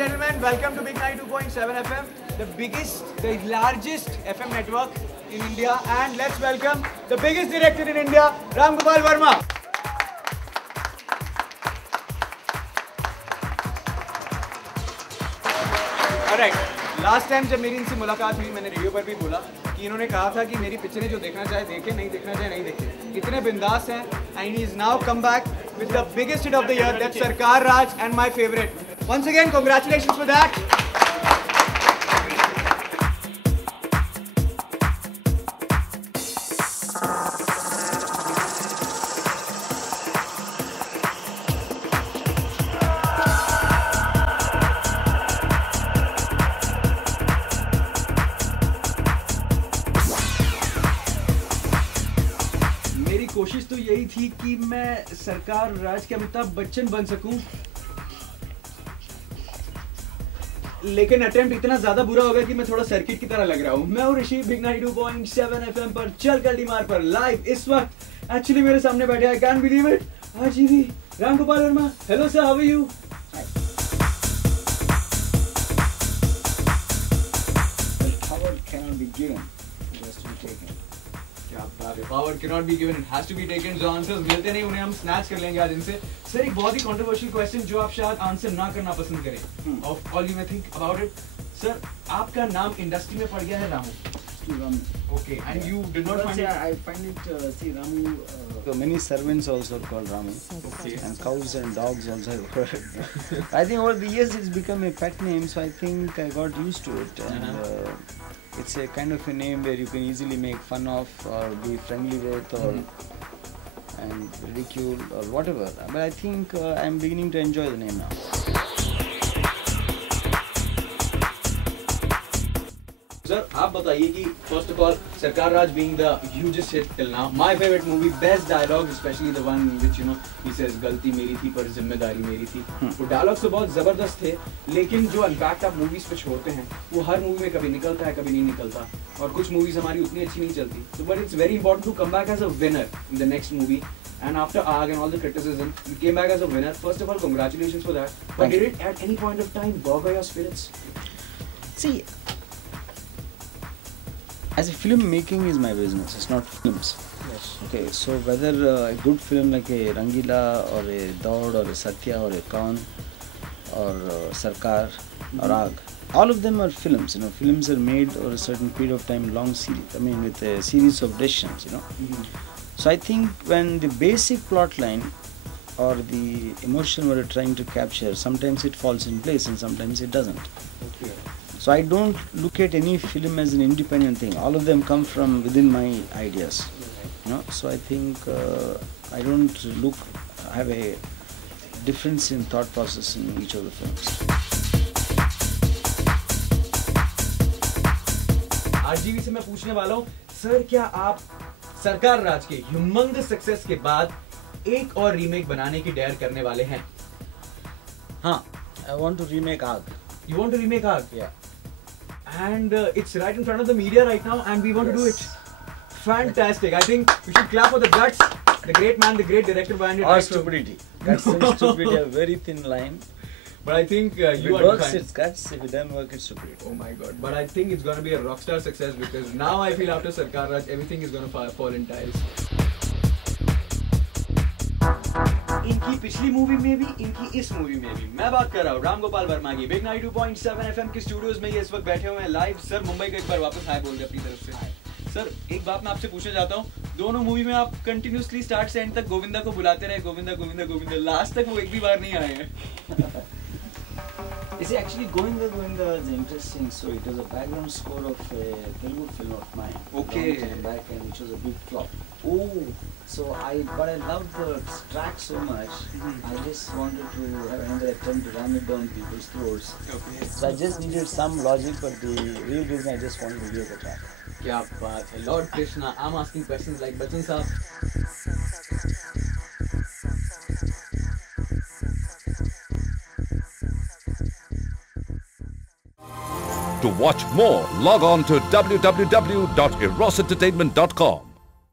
gentlemen, welcome to Big 92.7 FM, the biggest, the largest FM network in India, and let's welcome the biggest director in India, Ram Gopal Verma. Alright, last time जब मेरी इनसे मुलाकात हुई मैंने radio पर भी बोला कि इन्होंने कहा था कि मेरी पिक्चरें जो देखना चाहे देखे, नहीं देखना चाहे नहीं देखे, इतने बिंदास हैं, and he is now come back with the biggest hit of the year, that's Sarkar Raj and my favorite. Once again, congratulations for that. मेरी कोशिश तो यही थी कि मैं सरकार राज के अमिताभ बच्चन बन सकूं, लेकिन अटेम्प्ट इतना ज्यादा बुरा हो गया कि मैं थोड़ा सर्किट की तरह लग रहा हूं। मैं और ऋषि बिग 92.7 FM पर चल कर डीमार पर लाइव इस वक्त एक्चुअली मेरे सामने बैठे हैं, can believe it, RGV Ram Gopal Varma. Hello sir, how are you? Power cannot be given, it has to be taken. क्या बात है, power cannot be given, it has to be taken। जो आंसर्स मिलते नहीं उन्हें हम स्नैच कर लेंगे आज इनसे। सर, एक बहुत ही कंट्रोवर्शियल क्वेश्चन जो आप शायद आंसर ना करना पसंद करें, of all you may think about it. Sir, आपका नाम इंडस्ट्री में पड़ गया है Ramu. Okay, and you did not find it? I find it, see, Ramu, so many servants also are called Ramu. Okay. And cows and dogs also I've heard. I think over the years it's become a pet name, so I think I got used to it. And it's a kind of a name where you can easily make fun of or be friendly with or and ridicule or whatever. But I think I'm beginning to enjoy the name now. Sir, आप बताइए कि first of all Sarkar Raj being the hugest hit till now, my favourite movie, best dialogue, specially the one which you know he says गलती मेरी थी पर जिम्मेदारी मेरी थी। वो डायलॉग्स तो बहुत जबरदस्त थे, लेकिन जो इम्पैक्ट आप मूवीज पे छोड़ते हैं वो हर मूवी में कभी निकलता है कभी नहीं निकलता, और कुछ मूवीज हमारी उतनी अच्छी नहीं चलती। तो but it's very important to come back as a winner in the next movie, and after ARG and all the criticism you came back as a winner. First of all, congratulations for that. But did it at any point of time boggle your spirits? See, as a film making is my business, it's not films. Yes. Okay, so whether a good film like a Rangila or a Daud or a Satya or a Khan or Sarkar or ARG, all of them are films. You know, films are made over a certain period of time, long series. I mean, with a series of decisions. You know, so I think when the basic plot line or the emotion we're trying to capture, sometimes it falls in place and sometimes it doesn't. Okay. So I don't look at any film as an independent thing. All of them come from within my ideas. You know, so I think I don't have a difference in thought process in each of the films. RGV से मैं पूछने वाला हूँ, sir क्या आप सरकार राज के humongous success के बाद एक और रीमेक बनाने की डेयर करने वाले हैं? हाँ, I want to remake ARG. You want to remake ARG? Yeah. And it's right in front of the media right now, and we want to do it. Fantastic! I think we should clap for the guts, the great man, the great director behind it. Or stupidity. Guts and stupidity are very thin line. But I think If you it are works, fine. it's guts. If it doesn't work, it's stupidity. Oh my God! But I think it's gonna be a rockstar success, because now I feel after Sarkar Raj, everything is gonna fall in tiles. इनकी पिछली movie में भी, इनकी इस movie में भी, मैं बात कर रहा हूँ राम गोपाल वर्मा की। बिग 92.7 FM के स्टूडियोज में ये इस वक्त बैठे हुए हैं लाइव। सर, मुंबई को एक बार वापस हाय बोल दे अपनी तरफ से। सर, एक बात मैं आपसे पूछना चाहता हूँ, दोनों मूवी में आप कंटिन्यूसली स्टार्ट से एंड तक गोविंदा को बुलाते रहे, गोविंदा गोविंदा गोविंदा, लास्ट तक वो एक भी बार नहीं आए हैं। You see, actually, Govinda is interesting. So it was a background score of a Telugu film of mine. Okay. Long time back, and which was a big flop. Oh. So but I loved the track so much. I just wanted to have another attempt to ram it down people's throats. Okay. So I just needed some logic, but the real reason I just wanted to hear the track. क्या बात है, Lord Krishna. I'm asking questions like Bachchan साहब. To watch more, log on to www.erosentertainment.com.